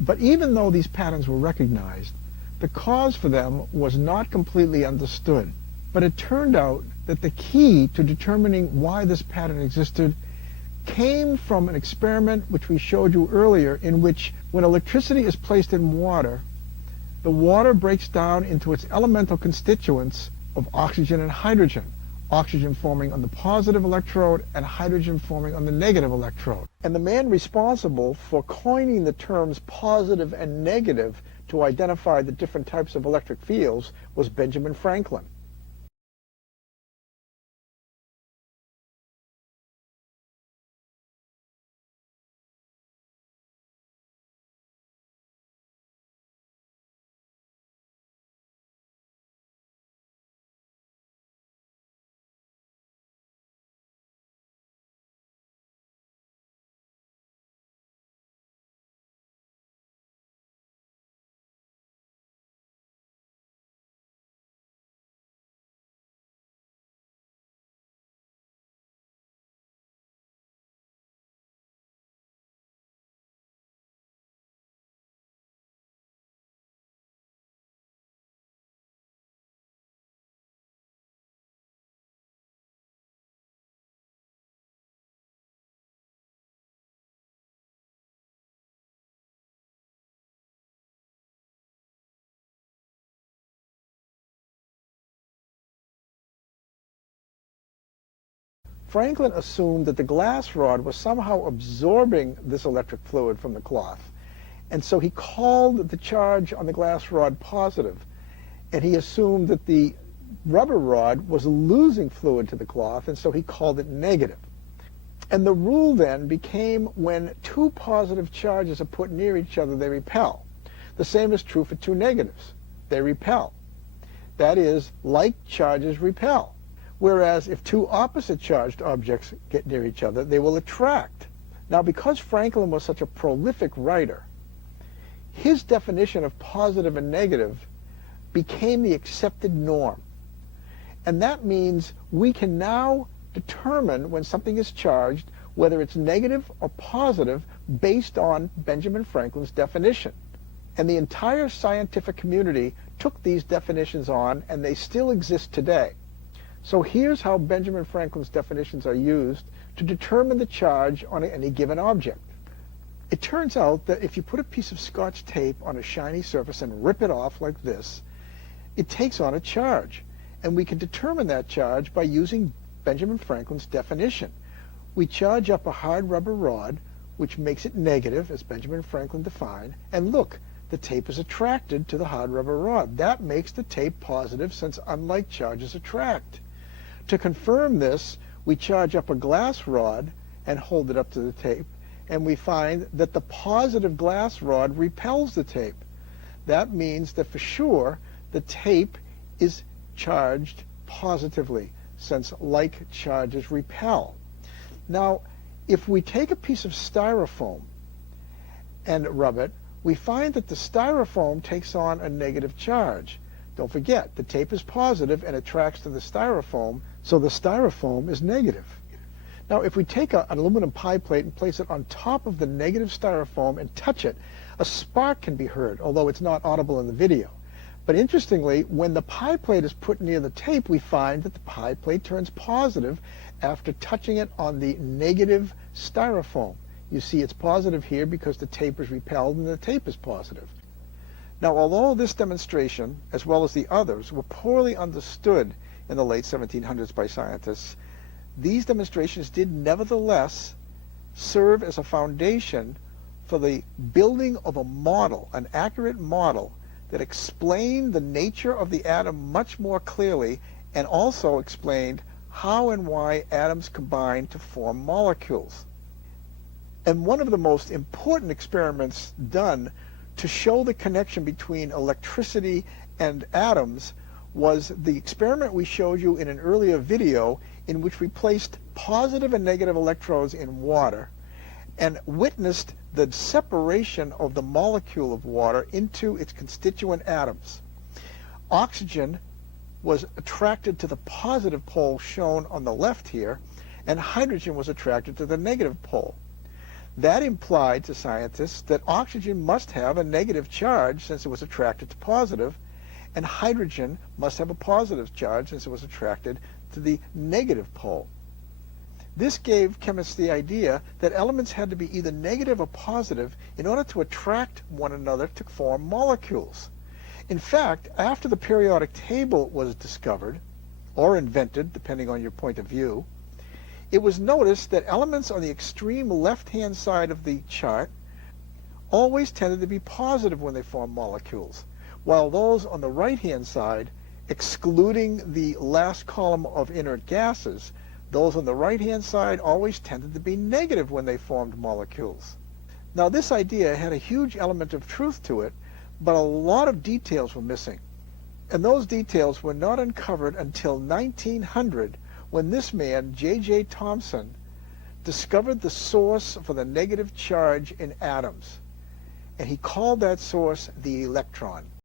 But even though these patterns were recognized, the cause for them was not completely understood. But it turned out that the key to determining why this pattern existed came from an experiment which we showed you earlier, in which when electricity is placed in water, the water breaks down into its elemental constituents of oxygen and hydrogen, oxygen forming on the positive electrode and hydrogen forming on the negative electrode. And the man responsible for coining the terms positive and negative to identify the different types of electric fields was Benjamin Franklin. Franklin assumed that the glass rod was somehow absorbing this electric fluid from the cloth. And so he called the charge on the glass rod positive. And he assumed that the rubber rod was losing fluid to the cloth, and so he called it negative. And the rule then became when two positive charges are put near each other, they repel. The same is true for two negatives. They repel. That is, like charges repel. Whereas if two opposite charged objects get near each other, they will attract. Now, because Franklin was such a prolific writer, his definition of positive and negative became the accepted norm. And that means we can now determine when something is charged whether it's negative or positive based on Benjamin Franklin's definition. And the entire scientific community took these definitions on, and they still exist today. So here's how Benjamin Franklin's definitions are used to determine the charge on any given object. It turns out that if you put a piece of Scotch tape on a shiny surface and rip it off like this, it takes on a charge. And we can determine that charge by using Benjamin Franklin's definition. We charge up a hard rubber rod, which makes it negative, as Benjamin Franklin defined, and look, the tape is attracted to the hard rubber rod. That makes the tape positive, since unlike charges attract. To confirm this, we charge up a glass rod and hold it up to the tape, and we find that the positive glass rod repels the tape. That means that for sure the tape is charged positively, since like charges repel. Now, if we take a piece of styrofoam and rub it, we find that the styrofoam takes on a negative charge. Don't forget, the tape is positive and attracts to the styrofoam, so the styrofoam is negative. Now, if we take an aluminum pie plate and place it on top of the negative styrofoam and touch it, a spark can be heard, although it's not audible in the video. But interestingly, when the pie plate is put near the tape, we find that the pie plate turns positive after touching it on the negative styrofoam. You see it's positive here because the tape is repelled and the tape is positive. Now, although this demonstration, as well as the others, were poorly understood in the late 1700s by scientists, these demonstrations did nevertheless serve as a foundation for the building of a model, an accurate model, that explained the nature of the atom much more clearly, and also explained how and why atoms combine to form molecules. And one of the most important experiments done to show the connection between electricity and atoms was the experiment we showed you in an earlier video, in which we placed positive and negative electrodes in water and witnessed the separation of the molecule of water into its constituent atoms. Oxygen was attracted to the positive pole shown on the left here, and hydrogen was attracted to the negative pole. That implied to scientists that oxygen must have a negative charge since it was attracted to positive, and hydrogen must have a positive charge since it was attracted to the negative pole. This gave chemists the idea that elements had to be either negative or positive in order to attract one another to form molecules. In fact, after the periodic table was discovered, or invented, depending on your point of view, it was noticed that elements on the extreme left-hand side of the chart always tended to be positive when they formed molecules, while those on the right-hand side, excluding the last column of inert gases, those on the right-hand side always tended to be negative when they formed molecules. Now, this idea had a huge element of truth to it, but a lot of details were missing. And those details were not uncovered until 1900, when this man, J.J. Thomson, discovered the source for the negative charge in atoms. And he called that source the electron.